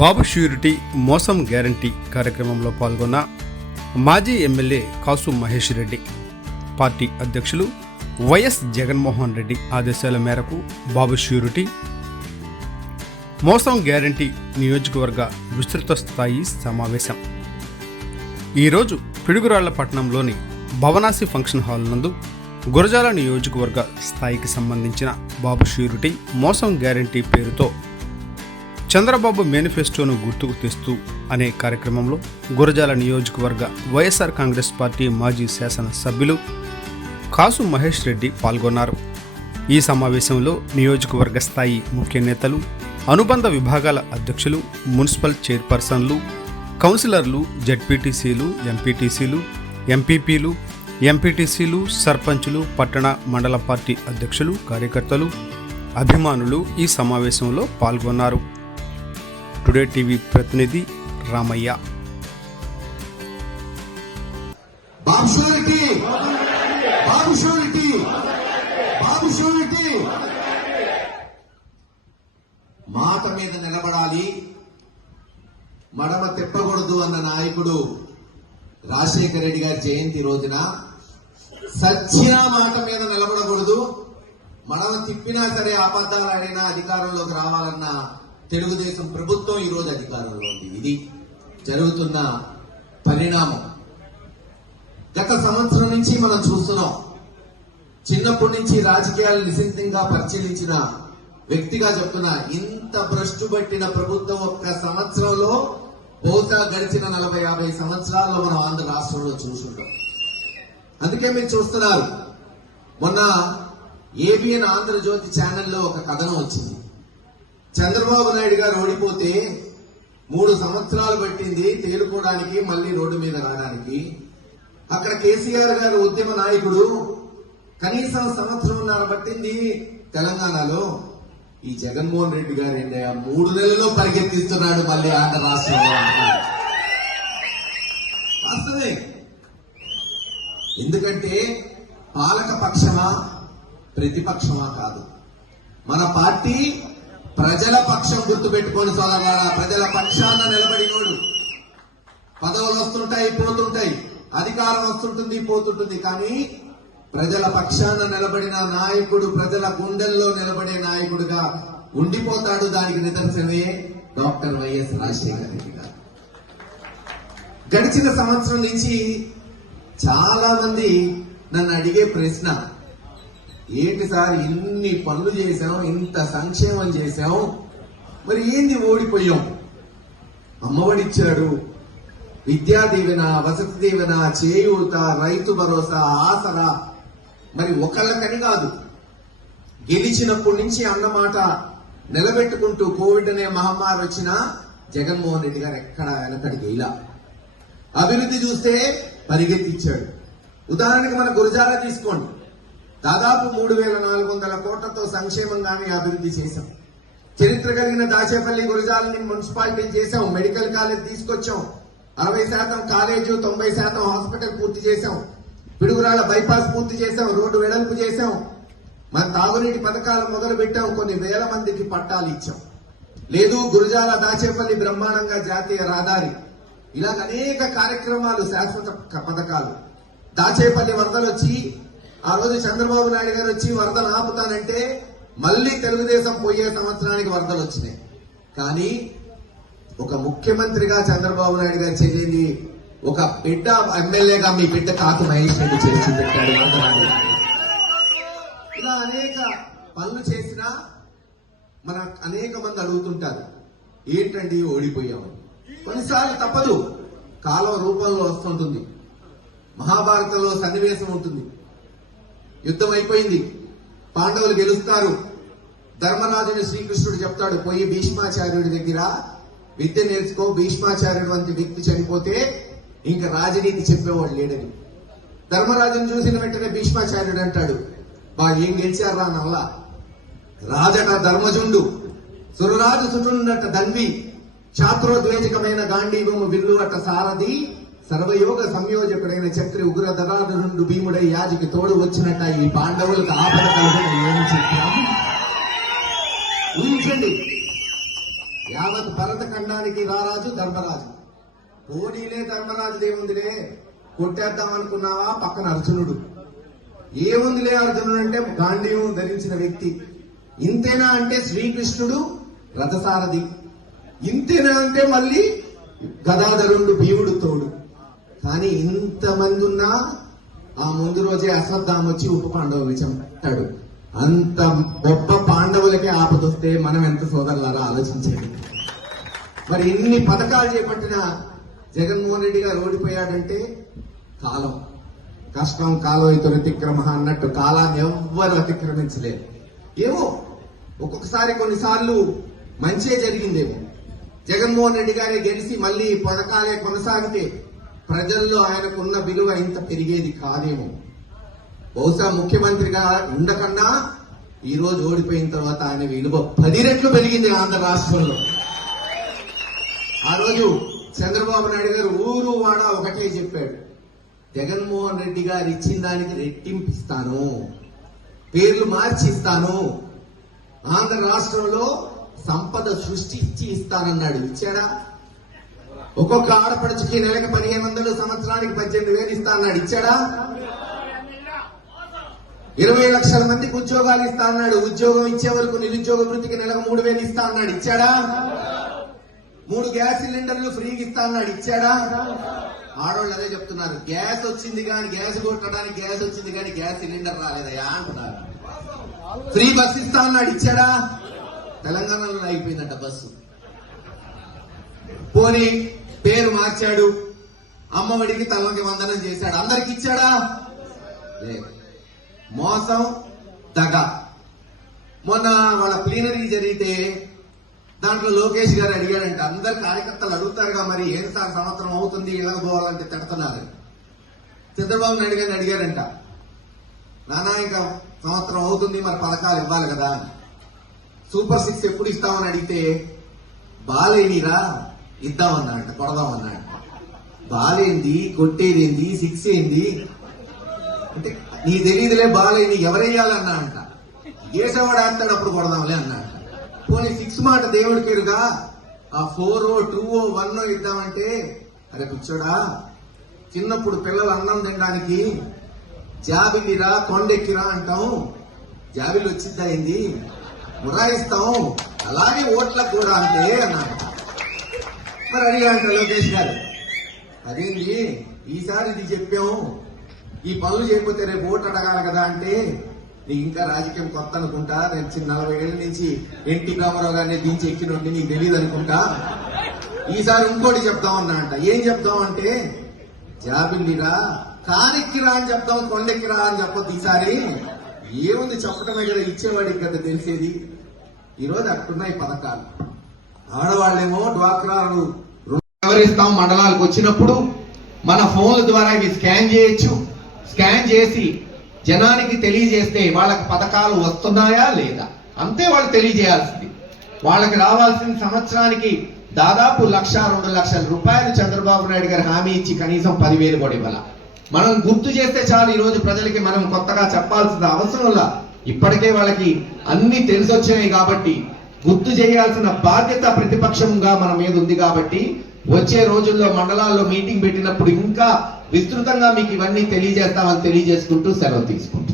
బాబు surety మోసం guarantee కార్యక్రమంలో పాల్గొన్న మాజీ ఎమ్మెల్యే కాసు మహేష్ రెడ్డి. పార్టీ అధ్యక్షులు వైఎస్ జగన్మోహన్ రెడ్డి ఆదేశాల మేరకు బాబు ష్యూరిటీ మోసం గ్యారంటీ నియోజకవర్గ విస్తృత స్థాయి సమావేశం. ఈరోజు పిడుగురాళ్ళపట్నంలోని భవనాసి ఫంక్షన్ హాల్ నందు గురజాల నియోజకవర్గ స్థాయికి సంబంధించిన బాబు ష్యూరిటీ మోసం గ్యారంటీ పేరుతో చంద్రబాబు మేనిఫెస్టోను గుర్తుకు తెస్తూ అనే కార్యక్రమంలో గురజాల నియోజకవర్గ వైఎస్ఆర్ కాంగ్రెస్ పార్టీ మాజీ శాసన సభ్యులు కాసు మహేష్ రెడ్డి పాల్గొన్నారు. ఈ సమావేశంలో నియోజకవర్గ స్థాయి ముఖ్య నేతలు అనుబంధ విభాగాల అధ్యక్షులు మున్సిపల్ చైర్పర్సన్లు కౌన్సిలర్లు జడ్పీటీసీలు ఎంపీటీసీలు ఎంపీపీలు ఎంపీటీసీలు సర్పంచులు పట్టణ మండల పార్టీ అధ్యక్షులు కార్యకర్తలు అభిమానులు ఈ సమావేశంలో పాల్గొన్నారు. టుడే టీవీ ప్రతినిధి Ramaiah. Babu surety Babu surety Babu surety మాట మీద నిలబడాలి. మడమ తిప్పకూడదు అన్న నాయకుడు రాజశేఖర రెడ్డి గారి జయంతి రోజున సచ్చిన మాట మీద నిలబడకూడదు. మడమ తిప్పినా సరే అబద్ధాలు ఆడినా అధికారంలోకి రావాలన్న తెలుగుదేశం ప్రభుత్వం ఈరోజు అధికారంలో ఉంది. ఇది జరుగుతున్న పరిణామం. గత సంవత్సరం నుంచి మనం చూస్తున్నాం. చిన్నప్పటి నుంచి రాజకీయాలు నిశ్చింతంగా పరిశీలించిన వ్యక్తిగా చెప్తున్నా ఇంత భ్రష్టు పట్టిన ప్రభుత్వం ఒక్క సంవత్సరంలో బహుశా గడిచిన నలభై యాభై సంవత్సరాల్లో మనం ఆంధ్ర రాష్ట్రంలో చూసుంటాం. అందుకే మీరు చూస్తున్నారు. మొన్న ఏబిఎన్ ఆంధ్రజ్యోతి ఛానల్లో ఒక కథనం వచ్చింది. చంద్రబాబు నాయుడు గారు ఓడిపోతే మూడు సంవత్సరాలు పట్టింది తేలుకోవడానికి మళ్ళీ రోడ్డు మీద రావడానికి. అక్కడ కేసీఆర్ గారు ఉద్యమ నాయకుడు కనీసం సంవత్సరంన్నర పట్టింది తెలంగాణలో. ఈ జగన్మోహన్ రెడ్డి గారు ఏంటయ్యా మూడు నెలల్లో పరిగెత్తిస్తున్నాడు మళ్ళీ ఆంధ్ర రాష్ట్రంలో. వాస్తవే ఎందుకంటే పాలక పక్షమా ప్రతిపక్షమా కాదు. మన పార్టీ ప్రజల పక్షం గుర్తు పెట్టుకొని సోదరులారా ప్రజల పక్షాన నిలబడినోడు పదవులు వస్తుంటాయి పోతుంటాయి. అధికారం వస్తుంటుంది పోతుంటుంది. కానీ ప్రజల పక్షాన నిలబడిన నాయకుడు ప్రజల గుండెల్లో నిలబడే నాయకుడుగా ఉండిపోతాడు. దానికి నిదర్శనమే doctor Y S Rajasekhara Reddy గారు. గడిచిన సంవత్సరం నుంచి చాలా మంది నన్ను అడిగే ప్రశ్న ఏంటి సార్ ఇన్ని పనులు చేశాం ఇంత సంక్షేమం చేశాం మరి ఏంది ఓడిపోయాం అమ్మఒడిచ్చాడు. విద్యా దీవెన వసతి దీవెన చేయూత రైతు భరోసా ఆసరా. మరి ఒకళ్ళకని కాదు. గెలిచినప్పటి నుంచి అన్నమాట నిలబెట్టుకుంటూ కోవిడ్ అనే మహమ్మారి వచ్చినా జగన్మోహన్ రెడ్డి గారు ఎక్కడ వెనకడికి ఇలా అభివృద్ధి చూస్తే పరిగెత్తిచ్చాడు. ఉదాహరణకి మన గురజాల తీసుకోండి. దాదాపు మూడు వేల నాలుగు వందల కోట్లతో సంక్షేమంగానే అభివృద్ధి చేశాం. చరిత్ర కలిగిన దాచేపల్లి గురజాలని మున్సిపాలిటీ చేశాం మెడికల్ కాలేజ్ తీసుకొచ్చాం అరవై శాతం కాలేజు తొంభై శాతం హాస్పిటల్ పూర్తి చేశాం పిడుగురాళ్ళ బైపాస్ పూర్తి చేశాం రోడ్డు వెడల్పు చేశాం. మన తాగునీటి పథకాలు మొదలు పెట్టాం కొన్ని వేల మందికి పట్టాలు ఇచ్చాం. లేదు గురజాల దాచేపల్లి బ్రహ్మాండంగా జాతీయ రహదారి. ఇలాగ అనేక కార్యక్రమాలు శాశ్వత పథకాలు. దాచేపల్లి వరదలు వచ్చి ఆ రోజు చంద్రబాబు నాయుడు గారు వచ్చి వరదలు ఆపుతానంటే మళ్ళీ తెలుగుదేశం పోయే సంవత్సరానికి వరదలు వచ్చినాయి. కానీ ఒక ముఖ్యమంత్రిగా చంద్రబాబు నాయుడు గారు చెల్లింది ఒక బిడ్డ ఎమ్మెల్యేగా మీ బిడ్డ కాకు మహేష్ రెడ్డి చేసి పెట్టాడు ఇలా అనేక పనులు చేసినా మన అనేక మంది అడుగుతుంటారు ఏంటండి ఓడిపోయాము కొన్నిసార్లు తప్పదు. కాలం రూపంలో వస్తుంటుంది. మహాభారతంలో సన్నివేశం ఉంటుంది. యుద్ధం అయిపోయింది. పాండవులు గెలుస్తారు. ధర్మరాజుని శ్రీకృష్ణుడు చెప్తాడు పోయి భీష్మాచార్యుడి దగ్గర విద్య నేర్చుకో. భీష్మాచార్యుడు వంటి వ్యక్తి చనిపోతే ఇంకా రాజనీతి చెప్పేవాడు లేడని. ధర్మరాజుని చూసిన వెంటనే భీష్మాచార్యుడు అంటాడు బా ఏం రా నల్ల? రాజట ధర్మజుండు. సురరాజు సుటుండట దంవి శాస్త్రోద్వేజకమైన గాంధీవము విల్లు అట్ట సారథి. సర్వయోగ సంయోజకుడైన చక్రి ఉగ్ర దరాధనుండు భీముడై యాజికి తోడు వచ్చినట్ట ఈ పాండవులకు ఆపద కలిగిన ఏమి ఊహించండి. యావత్ భరత ఖండానికి రారాజు ధర్మరాజు. పోనీలే ధర్మరాజు ఏముందిలే? కొట్టేద్దాం అనుకున్నావా పక్కన అర్జునుడు? ఏముందిలే అర్జునుడు అంటే గాంధీవం ధరించిన వ్యక్తి. ఇంతేనా అంటే శ్రీకృష్ణుడు? రథసారథి. ఇంతేనా అంటే మళ్ళీ గదాధరుడు భీముడు తోడు. కానీ ఇంతమంది ఉన్నా ఆ ముందు రోజే అశ్వత్థామ వచ్చి ఉప పాండవులు చంపాడు అంత గొప్ప పాండవులకే ఆపదొస్తే మనం ఎంత సోదరులారా ఆలోచించండి. మరి ఎన్ని పథకాలు చేపట్టిన జగన్మోహన్ రెడ్డి గారు ఓడిపోయాడంటే కాలం. కష్టం కాలం ఇతరు అతిక్రమ అన్నట్టు కాలాన్ని ఎవ్వరు అతిక్రమించలేరు. ఏమో ఒక్కొక్కసారి కొన్నిసార్లు మంచే జరిగిందేమో. జగన్మోహన్ రెడ్డి గారే గెలిచి మళ్ళీ పథకాలే కొనసాగితే ప్రజల్లో ఆయనకున్న విలువ ఇంత పెరిగేది కాదేమో. బహుశా ముఖ్యమంత్రిగా ఉండకన్నా ఈరోజు ఓడిపోయిన తర్వాత ఆయన విలువ పది రెట్లు పెరిగింది ఆంధ్ర రాష్ట్రంలో. ఆ రోజు చంద్రబాబు నాయుడు గారు ఊరు వాడ ఒకటే చెప్పాడు జగన్మోహన్ రెడ్డి గారు ఇచ్చిన దానికి రెట్టింపిస్తాను పేర్లు మార్చిస్తాను ఆంధ్ర రాష్ట్రంలో సంపద సృష్టించి ఇస్తానన్నాడు. ఇచ్చాడా? ఒక్కొక్క ఆడపడుచుకి నెలకు పదిహేను వందలు సంవత్సరానికి పద్దెనిమిది వేలు ఇస్తా అన్నాడు. ఇచ్చాడా? ఇరవై లక్షల మందికి ఉద్యోగాలు ఇస్తా అన్నాడు. ఉద్యోగం ఇచ్చే వరకు నిరుద్యోగ వృత్తికి నెలకు మూడు వేలు ఇస్తా అన్నాడు. ఇచ్చాడా? మూడు గ్యాస్ సిలిండర్లు ఫ్రీగా ఇస్తా అన్నాడు. ఇచ్చాడా? ఆడవాళ్ళు అదే చెప్తున్నారు. గ్యాస్ వచ్చింది కానీ గ్యాస్ కొట్టడానికి గ్యాస్ వచ్చింది కానీ గ్యాస్ సిలిండర్ రాలేదయా అంటున్నారు. ఫ్రీ బస్ ఇస్తా అన్నాడు. ఇచ్చాడా? తెలంగాణలో అయిపోయిందంట బస్సు. పోనీ పేరు మార్చాడు. అమ్మఒడికి తలకి వందనం చేశాడు. అందరికి ఇచ్చాడా? లేదు. మోసం దగ. మొన్న వాళ్ళ ప్లీనరీ జరిగితే దాంట్లో లోకేష్ గారు అడిగాడంట అందరు కార్యకర్తలు అడుగుతారుగా మరి ఏం సార్ సంవత్సరం అవుతుంది ఇళ్ళకి పోవాలంటే తిడుతున్నారు. చంద్రబాబు నాయుడు గారిని అడిగాడంట నానా ఇంకా సంవత్సరం అవుతుంది మరి పథకాలు ఇవ్వాలి కదా సూపర్ సిక్స్ ఎప్పుడు ఇస్తామని అడిగితే బాలేనిరా. ఇద్దామన్నాడు కొడదామన్నాడు బాలేంది కొట్టేదేంది సిక్స్ ఏంది అంటే నీ తెలియదులే బాలేని ఎవరెయ్యాలన్నా అంట వేసేవాడు ఆడతాడు అప్పుడు కొడదాంలే అన్నాడు పోనీ సిక్స్ మాట దేవుడి పేరుగా? ఆ ఫోర్ టూ ఓ వన్ ఇద్దామంటే అరే కూర్చోడా? చిన్నప్పుడు పిల్లలు అన్నం తినడానికి జాబిలిరా కొండెక్కిరా అంటాం జాబిలు వచ్చిద్దా అయింది మురాయిస్తాం అలాగే ఓట్లకు కూడా అంటే అన్నాడు. మరి అడిగాంట లోకేష్ గారు. అదేంటి? ఈసారి ఇది చెప్పాం ఈ పనులు చేయకపోతే రేపు ఓటు అడగాలి కదా అంటే నీకు ఇంకా రాజకీయం కొత్త అనుకుంటా నేను చిన్న నలభై ఏళ్ళ నుంచి ఎన్టీ రామారావు గారిని దించి ఎక్కినోడిని నీకు తెలియదు అనుకుంటా. ఈసారి ఇంకోటి చెప్దామన్నా అంట. ఏం చెప్దాం అంటే జాబిల్లిరా కానెక్కిరా అని చెప్దాం కొండెక్కిరా అని చెప్పొద్దు ఈసారి. ఏముంది చెప్పటమే కదా ఇచ్చేవాడికి కదా తెలిసేది. ఈరోజు అట్టున్నాయి పథకాలు. ఆడవాళ్ళేమో డ్వాక్రాలు ఎవరిస్తాం మండలాలకు వచ్చినప్పుడు మన ఫోన్ల ద్వారా ఇవి స్కాన్ చేయొచ్చు. స్కాన్ చేసి జనానికి తెలియజేస్తే వాళ్ళకి పథకాలు వస్తున్నాయా లేదా? అంతే వాళ్ళు తెలియజేయాల్సింది. వాళ్ళకి రావాల్సిన సంవత్సరానికి దాదాపు లక్ష రెండు లక్షల రూపాయలు చంద్రబాబు నాయుడు గారు హామీ ఇచ్చి కనీసం పదివేలు కూడా ఇవ్వాల? మనం గుర్తు చేస్తే చాలు ఈరోజు ప్రజలకి మనం కొత్తగా చెప్పాల్సిన అవసరం ఇప్పటికే వాళ్ళకి అన్ని తెలిసొచ్చినాయి కాబట్టి గుర్తు చేయాల్సిన బాధ్యత ప్రతిపక్షంగా మన మీద ఉంది కాబట్టి వచ్చే రోజుల్లో మండలాల్లో మీటింగ్ పెట్టినప్పుడు ఇంకా విస్తృతంగా మీకు ఇవన్నీ తెలియజేస్తామని తెలియజేసుకుంటూ సెలవు తీసుకుంటాం